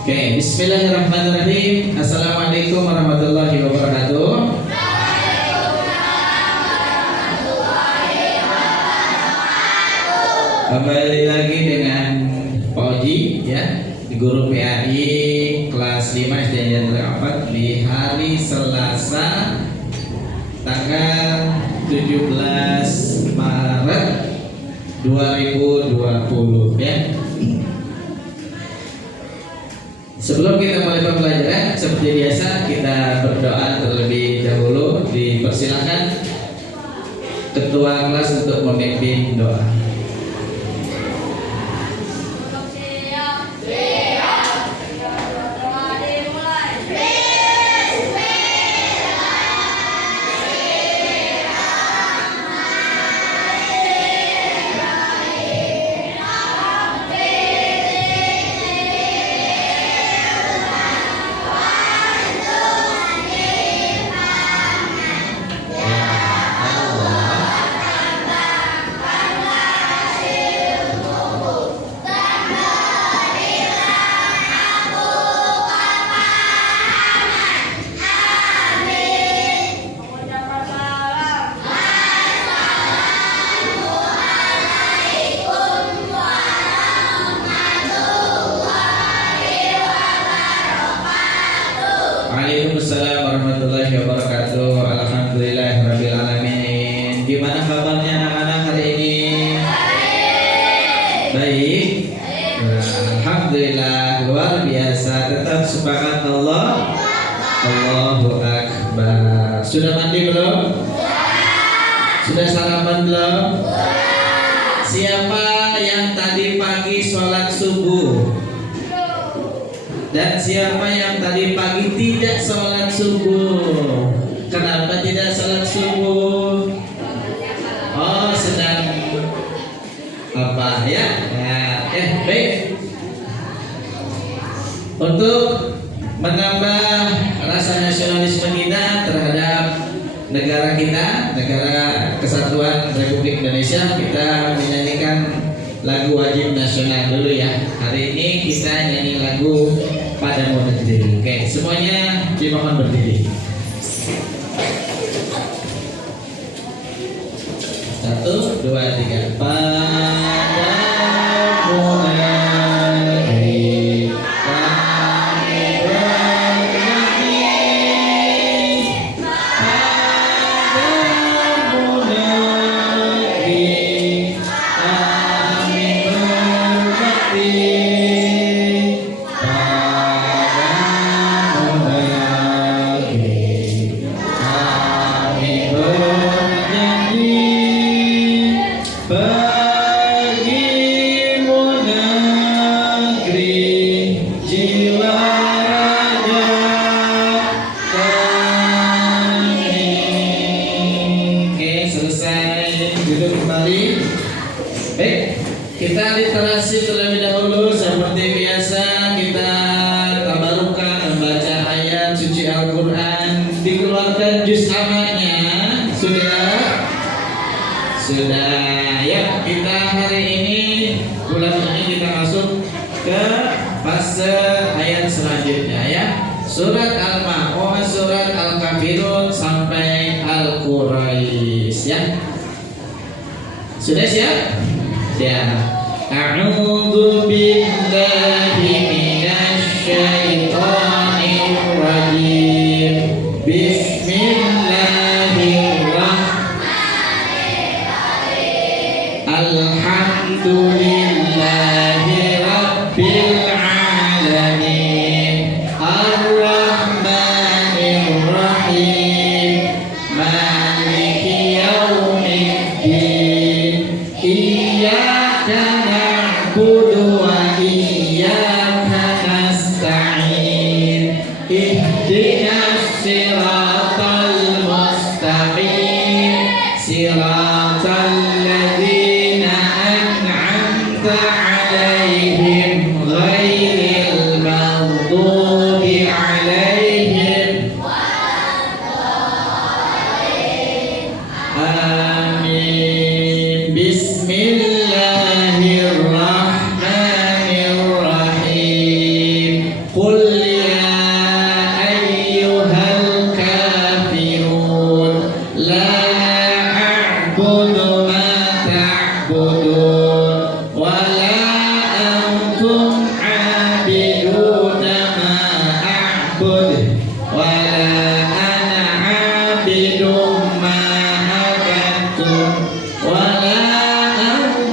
Oke, bismillahirrahmanirrahim. Assalamualaikum warahmatullahi wabarakatuh. Kembali lagi dengan Pak Oji ya, di guru PAI kelas 5 SD Negeri 4 di hari Selasa tanggal 17 Maret 2020 ya. Sebelum kita mulai pembelajaran, seperti biasa kita berdoa terlebih dahulu. Dipersilakan ketua kelas untuk memimpin doa. Waalaikumsalam warahmatullahi wabarakatuh. Alhamdulillahirabbil alamin. Gimana kabarnya anak-anak hari ini? Baik. Alhamdulillah, luar biasa. Tetap semangat Allah. Allahu Akbar. Sudah mandi belum? Sudah sarapan belum? Siapa yang tadi pagi sholat subuh? Dan siapa yang tadi pagi tidak sholat subuh? Kenapa tidak sholat subuh? Oh, sedang apa ya? Baik. Untuk menambah rasa nasionalisme kita terhadap negara kita, negara Kesatuan Republik Indonesia, kita menyanyikan lagu wajib nasional dulu ya. Hari ini kita nyanyi lagu Padamu Negeri. Oke, semuanya dimohon berdiri. 1, 2, 3. Padamu negeri kami berbakti. Padamu negeri kami berbakti. Kita literasi terlebih dahulu. Seperti biasa kita tabarukah membaca ayat suci Al-Quran. Dikeluarkan juz amalnya. Sudah? Sudah. Ya, kita hari ini, bulan ini kita masuk ke fase ayat selanjutnya ya. Surat Al-Ma'un, surat Al-Kafirun sampai Al-Quraisy ya. Sudah siap? Ya. A'udzu billahi minasy syaithanir rajim. Bismillahirrahmanirrahim. Alhamdulillahi rabbil alamin. Ar-Rahmanir Rahim. Maliki yaumiddin. Iyyaka na'budu wa iyyaka nasta'in. Ihdinas siratal mustaqim. Siratal ladzina an'amta 'alaihim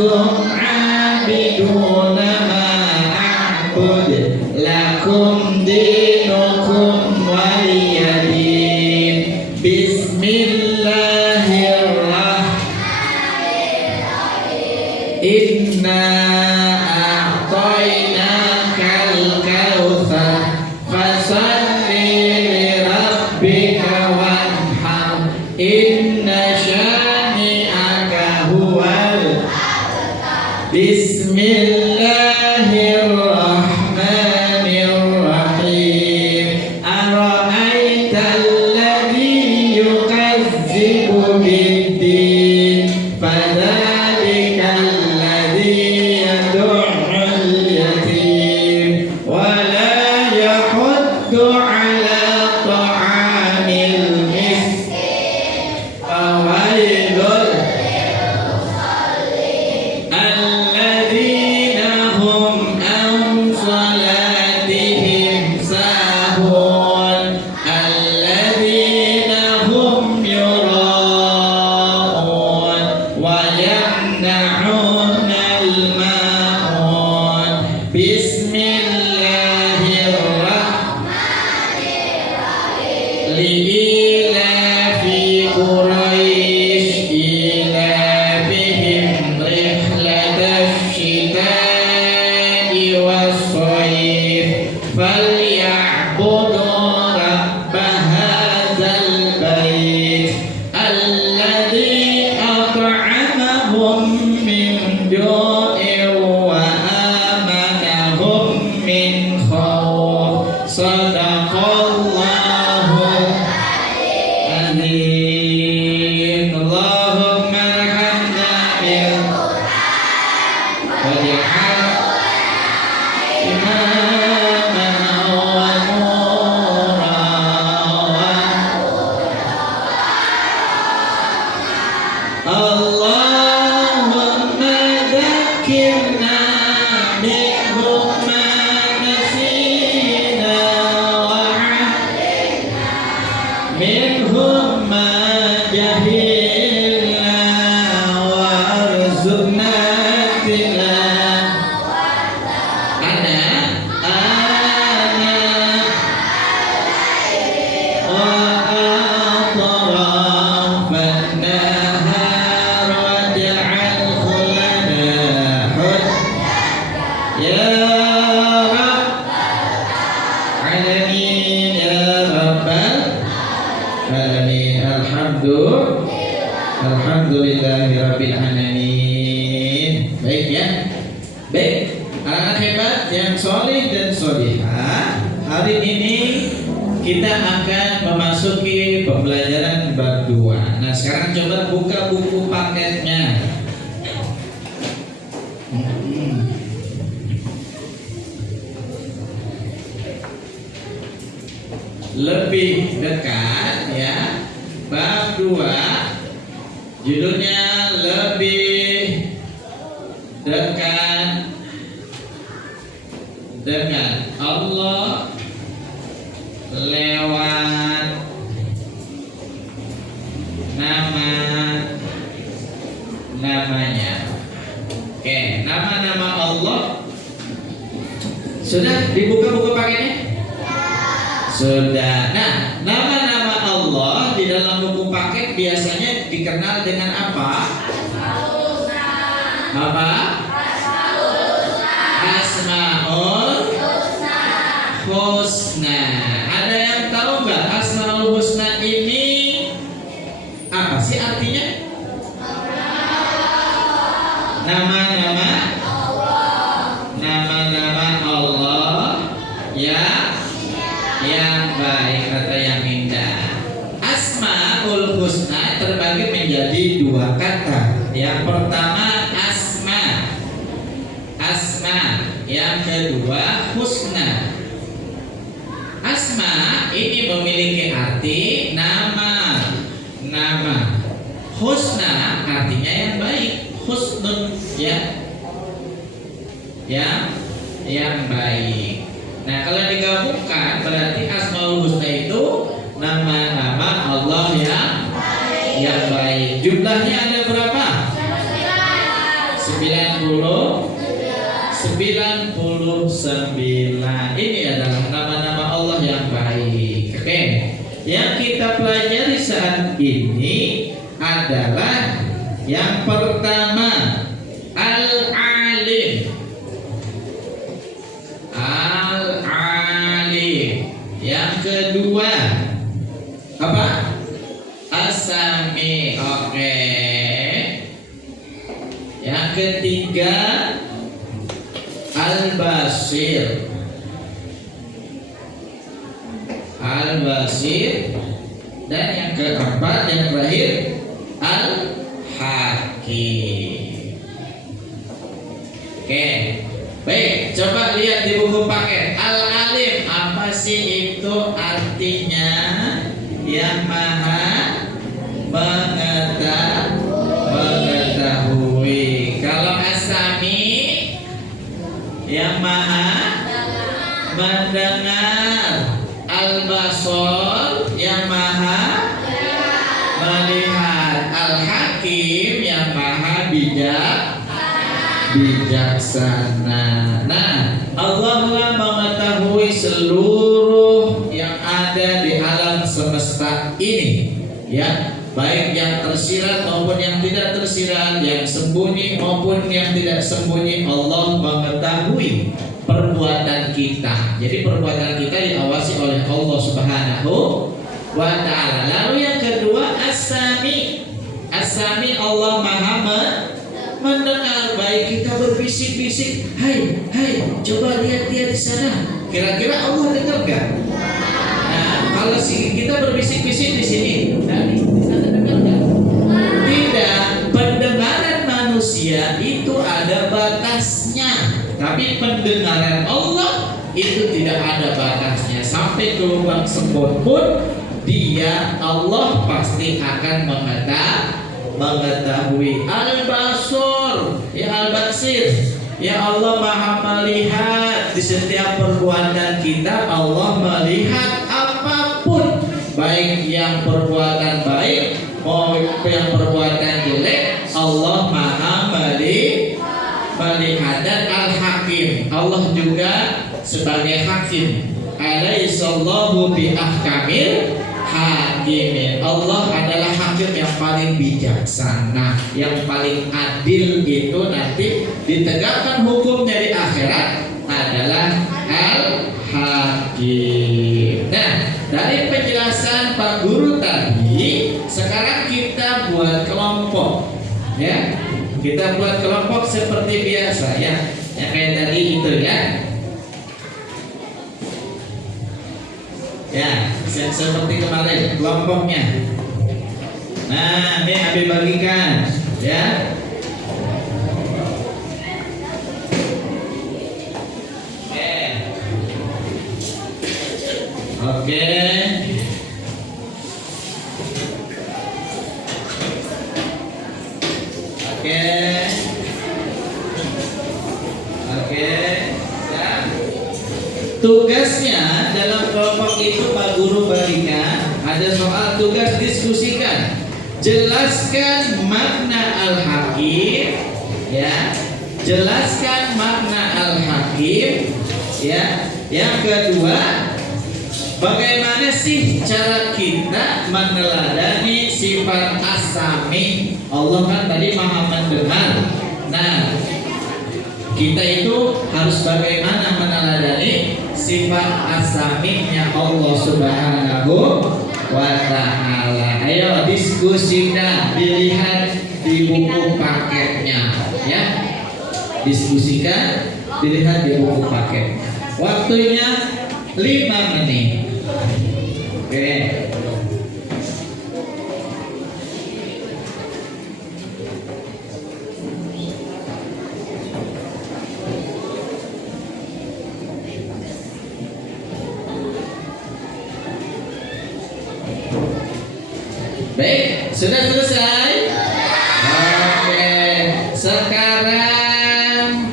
antum abiduna ma a'bud lakum dinukum waliyadin. Bismillahirrahmanirrahim. Inna a'tainakal kautsar fasalli li rabbika wanhar inna syani'aka huwal. Bismillahirrahmanirrahim. Ara'aital ladzi yukazzibu biddin fadzalikal ladzi yad'ul yatim wa la yahuddu 'ala ta'amil miskin fawailul alladzina hum an salatihim sahun alladzina hum yura'un wa yamna'unal ma'un. Bismillahirrahmanirrahim. Li'ilafi Quraisy ilafihim rihlatash shita'i was-shayf falyabudu rabb hadzal bait alladzi at'amahum min ju'in wa amanahum min khawf. Sadaqallahul azim. Allahumma arhamna bil waj'al imamana wa nura. Allahumma dhakkirna minhu ma nasina wa 'allimna minhum ma jahilna wa arzuqna tilawah ana wa atrafan nahar waj'alhu lana hujjatan ya rabb alamin ya rabbal alamin. Alhamdulillahi rabbil alamin. Baik ya. Baik, anak-anak hebat yang soleh dan solihah, hari ini kita akan memasuki pembelajaran bab 2. Nah, sekarang coba buka buku paketnya. Lebih dekat ya. Bab 2 judulnya lebih dekat dengan Allah lewat namanya. Oke, nama-nama Allah sudah dibuka buku paketnya? Sudah. Nah, nama-nama Allah di dalam buku paket biasanya dikenal dengan apa? Apa? Asmaul Husna. Ada yang tahu nggak Asmaul Husna ini apa sih artinya? Nama-nama Allah ya yang baik atau yang indah. Asmaul Husna terbagi menjadi 2 kata. Yang pertama asma, yang kedua husna. Asma ini memiliki arti nama. Husna artinya yang baik. Husnun ya, yang baik. Nah, kalau digabungkan berarti Asmaul Husna itu nama-nama Allah yang baik. Jumlahnya ada berapa? 11. 99. Ini adalah nama-nama Allah yang baik. Oke. Yang kita pelajari saat ini adalah yang pertama Al-Alim. Al-Alim. Yang kedua apa? As-Sami. Oke. Yang ketiga Al-Basir. Al-Basir. Dan yang keempat, yang terakhir Al-Hakim. Oke. Baik, coba lihat di buku paket. Al-Alim, apa sih itu artinya? Yang maha mengetahui. Kalau As-Sami, yang maha mendengar. Al-Basir, yang maha melihat. Al-Hakim, yang maha bijaksana. Nah, Allah lah mengetahui seluruh yang ada di alam semesta ini, ya, baik yang tersirat maupun yang tidak tersirat, yang sembunyi maupun yang tidak sembunyi. Allah mengetahui perbuatan kita. Jadi perbuatan kita diawasi oleh Allah Subhanahu wa ta'ala. Lalu yang kedua As-Sami. As-Sami, Allah maha mendengar. Baik kita berbisik-bisik, hai, coba lihat dia di sana. Kira-kira Allah dengar gak? Nah, kalau kita berbisik-bisik di sini, di sana dengar gak? Tidak. Pendengaran manusia itu ada batasnya. Tapi pendengaran Allah itu tidak ada batasnya. Sampai ke lubang semut pun dia, Allah pasti akan mengetahui. Al-Basir, ya Al-Basir, ya Allah maha melihat di setiap perbuatan kita. Allah melihat apapun, baik yang perbuatan baik maupun yang perbuatan jelek, Allah maha melihat. Dan Al-Hakim, Allah juga sebagai hakim. Alaihissallahu bi ahkamil hakimin. Allah adalah hakim yang paling bijaksana, yang paling adil. Itu nanti ditegakkan hukumnya di akhirat adalah Al-Hakim. Nah, dari penjelasan Pak Guru tadi, sekarang kita buat kelompok, ya. Kita buat kelompok seperti biasa, ya, yang kayak tadi itu, ya. Ya, seperti kemarin kelompoknya. Nah, ini Abi bagikan, ya. Oke. Tugasnya dalam kelompok itu Pak Guru bagikan, ada soal tugas diskusikan. Jelaskan makna Al-Hakim, ya. Jelaskan makna Al-Hakim, ya. Yang kedua, bagaimana sih cara kita meneladani sifat As-Sami? Allah kan tadi maha mendengar. Nah, kita itu harus bagaimana meneladani sifat As-Sami-nya Allah Subhanahu wa ta'ala. Ayo diskusikan, dilihat di buku paketnya, ya. Diskusikan, dilihat di buku paket. Waktunya 5 menit. Oke. Baik, sudah selesai? Oke, sekarang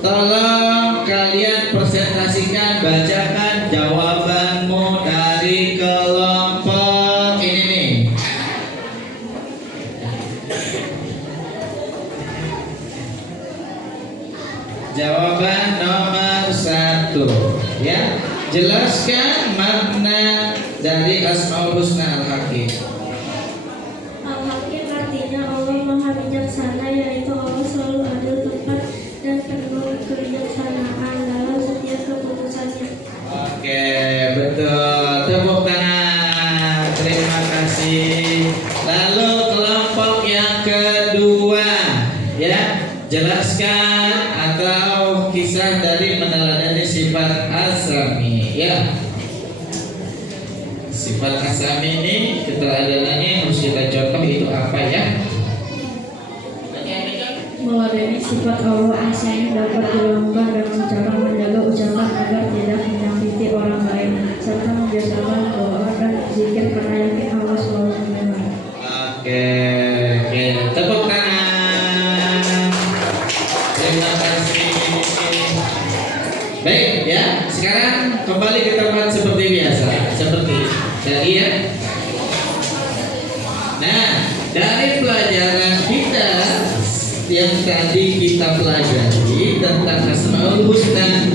tolong kalian presentasikan, bacakan jawabanmu dari kelompok ini nih. Jawaban nomor 1. Ya, jelaskan makna dari Asmaul Husna Al-Hakim. Al-Hakim artinya Allah Maha Bijaksana, yaitu Allah selalu adil, tepat, dan penuh kebijaksanaan dalam setiap keputusannya. Oke, betul. Tepuk tangan. Terima kasih. Lalu kelompok yang kedua, ya, jelaskan atau kisah dari meneladani sifat asami, ya. Sifat asami ini keteladanannya harus kita contoh, itu apa ya? Meladeni sifat Allah asli dapat dilambang dengan cara menjaga ucapan agar tidak menyakiti orang lain, serta membiasakan doa dan zikir karena yakin Allah selalu mendengar. Oke, tepuk tangan. Terima kasih. Baik ya, sekarang kembali ke tempat seperti biasa, seperti tadi ya. Nah, dari pelajaran kita yang tadi kita pelajari tentang Asmaul Husna,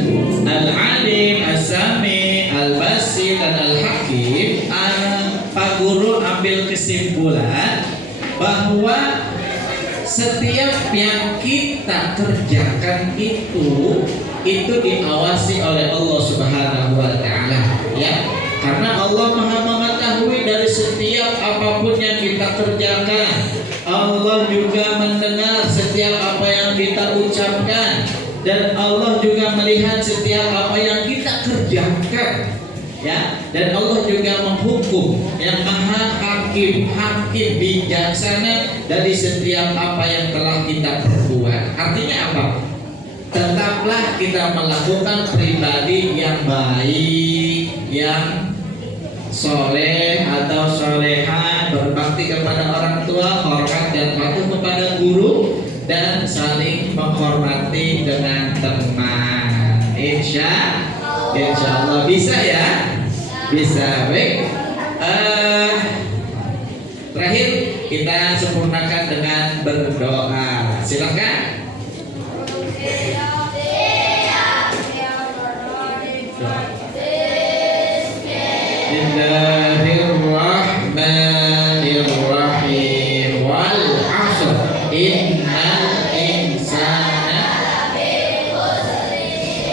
Al-Alim, As-Sami, Al-Basir, dan Al-Hakim, Pak Guru ambil kesimpulan bahwa setiap yang kita kerjakan itu diawasi oleh Allah Subhanahu wa taala, ya. Karena Allah Maha mengetahui dari setiap apapun yang kita kerjakan. Allah juga mendengar setiap apa yang kita ucapkan, dan Allah juga melihat setiap apa yang kita kerjakan, ya. Dan Allah juga menghukum, yang Maha Hakim, Hakim bijaksana dari setiap apa yang telah kita perbuat. Artinya apa? Tetaplah kita melakukan pribadi yang baik, yang soleh atau soleha, berbakti kepada orang tua, hormat dan patuh kepada guru, dan saling menghormati dengan teman. Insya Allah bisa ya, bisa. Baik. Terakhir kita sempurnakan dengan berdoa. Silakan. Bismillahirrahmanirrahim. Wal 'ashr innal insana lafi khusr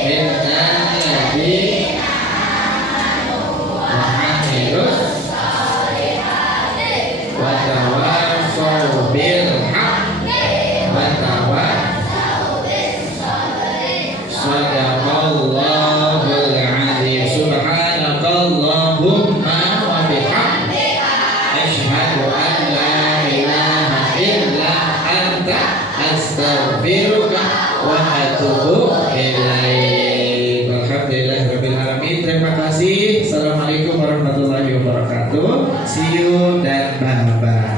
illa alladziina amanu wa 'amilus shalihati wa tawassaw bil haqqi wa tawassaw bis sabri. Shadaqallahul 'azim. Subhanakallahumma wa bihamdika asyhadu an la ilaha illa anta astaghfiruka wa atubu